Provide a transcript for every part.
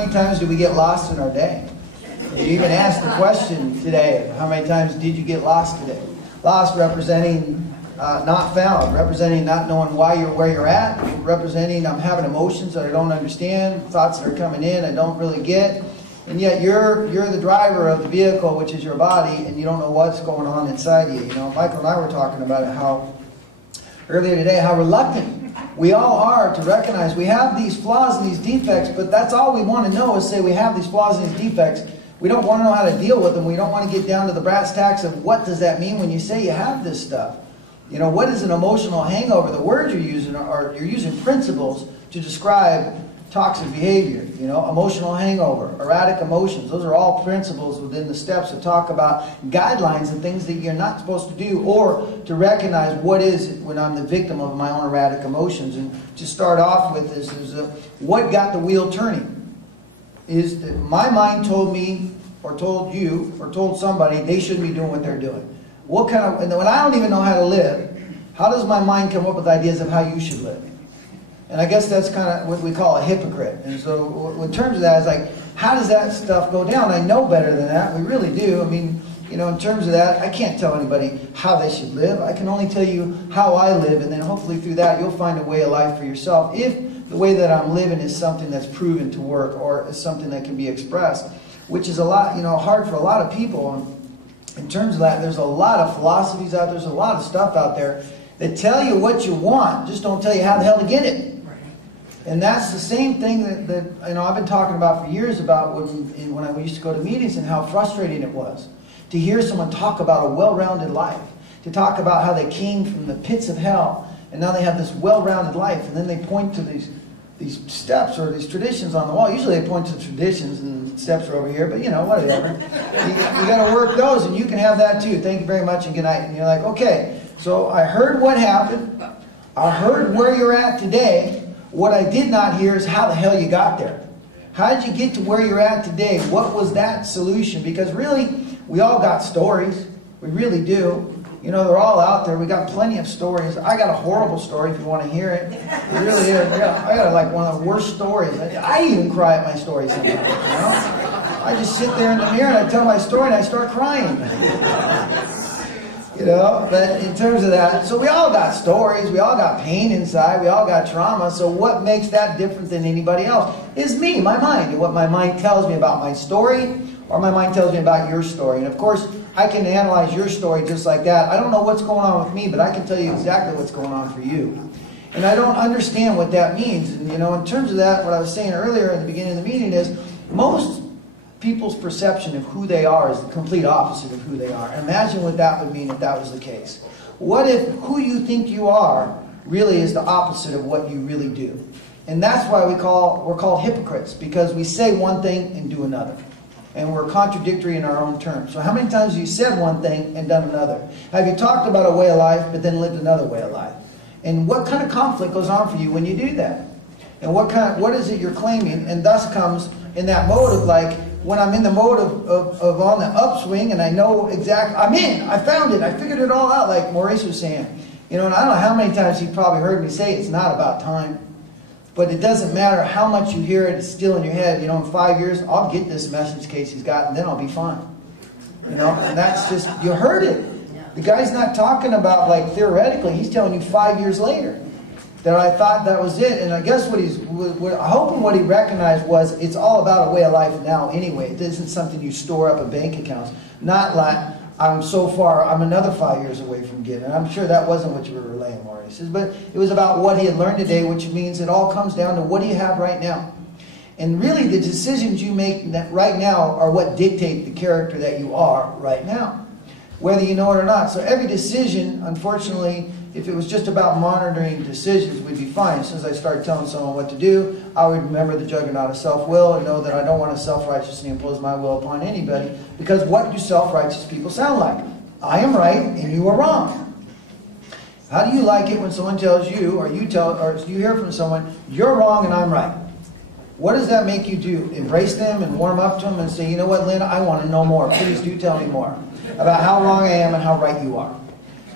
many times do we get lost in our day? You even asked the question today, how many times did you get lost today? Lost representing not found, representing not knowing why you're where you're at, representing I'm having emotions that I don't understand, thoughts that are coming in I don't really get, and yet you're the driver of the vehicle, which is your body, and you don't know what's going on inside you. You know, Michael and I were talking about it, how earlier today, how reluctant we all are to recognize we have these flaws and these defects, but that's all we want to know is say we have these flaws and these defects. We don't want to know how to deal with them. We don't want to get down to the brass tacks of what does that mean when you say you have this stuff. You know, what is an emotional hangover? The words you're using are, you're using principles to describe toxic behavior. You know, emotional hangover, erratic emotions. Those are all principles within the steps that talk about guidelines and things that you're not supposed to do, or to recognize what is it when I'm the victim of my own erratic emotions. And to start off with this is what got the wheel turning. Is that my mind told me, or told you, or told somebody they shouldn't be doing what they're doing. What kind of, and when I don't even know how to live, how does my mind come up with ideas of how you should live? And I guess that's kind of what we call a hypocrite. And so in terms of that, it's like, how does that stuff go down? I know better than that. We really do. I mean, you know, in terms of that, I can't tell anybody how they should live. I can only tell you how I live, and then hopefully through that you'll find a way of life for yourself. If the way that I'm living is something that's proven to work, or is something that can be expressed, which is a lot, you know, hard for a lot of people. In terms of that, there's a lot of philosophies out there, there's a lot of stuff out there that tell you what you want, just don't tell you how the hell to get it. And that's the same thing that you know, I've been talking about for years about when I used to go to meetings, and how frustrating it was to hear someone talk about a well-rounded life, to talk about how they came from the pits of hell, and now they have this well-rounded life, and then they point to these steps or these traditions on the wall. Usually they point to traditions and steps are over here, but you know, whatever. You got to work those, and you can have that too. Thank you very much and good night. And you're like, okay, so I heard what happened. I heard where you're at today. What I did not hear is how the hell you got there. How did you get to where you're at today? What was that solution? Because really, we all got stories. We really do. You know, they're all out there. We got plenty of stories. I got a horrible story if you want to hear it. It really is. I got like one of the worst stories. I even cry at my story sometimes, you know? I just sit there in the mirror and I tell my story and I start crying. You know, but in terms of that, so we all got stories. We all got pain inside. We all got trauma. So what makes that different than anybody else is me, my mind, and what my mind tells me about my story, or my mind tells me about your story. And of course, I can analyze your story just like that. I don't know what's going on with me, but I can tell you exactly what's going on for you. And I don't understand what that means. And you know, in terms of that, what I was saying earlier in the beginning of the meeting is, most people's perception of who they are is the complete opposite of who they are. Imagine what that would mean if that was the case. What if who you think you are really is the opposite of what you really do? And that's why we're called hypocrites, because we say one thing and do another. And we're contradictory in our own terms. So how many times have you said one thing and done another? Have you talked about a way of life but then lived another way of life? And what kind of conflict goes on for you when you do that? And what is it you're claiming? And thus comes in that mode of like, when I'm in the mode of on the upswing and I know exactly, I'm in, I found it, I figured it all out, like Maurice was saying. You know, and I don't know how many times he probably heard me say it's not about time. But it doesn't matter how much you hear it, it's still in your head. You know, in 5 years, I'll get this message Casey's got, and then I'll be fine. You know, and that's just, you heard it. The guy's not talking about like theoretically, he's telling you 5 years later that I thought that was it. And I guess I hope what he recognized was it's all about a way of life now anyway. It isn't something you store up in bank accounts. Not like, I'm so far, I'm another 5 years away from getting it. I'm sure that wasn't what you were relaying, Maurice. But it was about what he had learned today, which means it all comes down to what do you have right now. And really the decisions you make right now are what dictate the character that you are right now, whether you know it or not. So every decision, unfortunately, if it was just about monitoring decisions, we'd be fine. As soon as I start telling someone what to do, I would remember the juggernaut of self-will and know that I don't want to self-righteously impose my will upon anybody, because what do self-righteous people sound like? I am right and you are wrong. How do you like it when someone tells you, or you hear from someone, you're wrong and I'm right? What does that make you do? Embrace them and warm up to them and say, you know what, Lynn, I want to know more. Please do tell me more about how wrong I am and how right you are.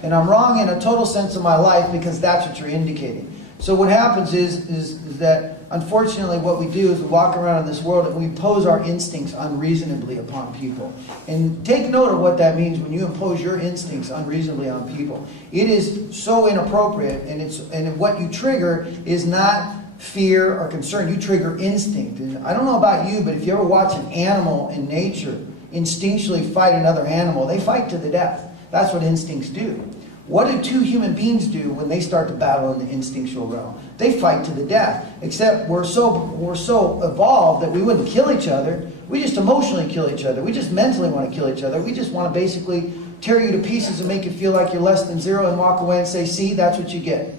And I'm wrong in a total sense of my life because that's what you're indicating. So what happens is that unfortunately what we do is we walk around in this world and we impose our instincts unreasonably upon people. And take note of what that means when you impose your instincts unreasonably on people. It is so inappropriate, and what you trigger is not fear or concern. You trigger instinct. And I don't know about you, but if you ever watch an animal in nature instinctually fight another animal, they fight to the death. That's what instincts do. What do two human beings do when they start to battle in the instinctual realm? They fight to the death. Except we're so evolved that we wouldn't kill each other. We just emotionally kill each other. We just mentally want to kill each other. We just want to basically tear you to pieces and make you feel like you're less than zero and walk away and say, see, that's what you get.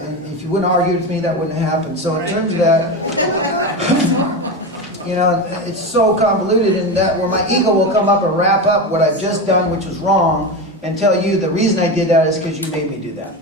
And if you wouldn't argue with me, that wouldn't happen. So in terms of that, you know, it's so convoluted in that where my ego will come up and wrap up what I've just done, which was wrong, and tell you the reason I did that is because you made me do that.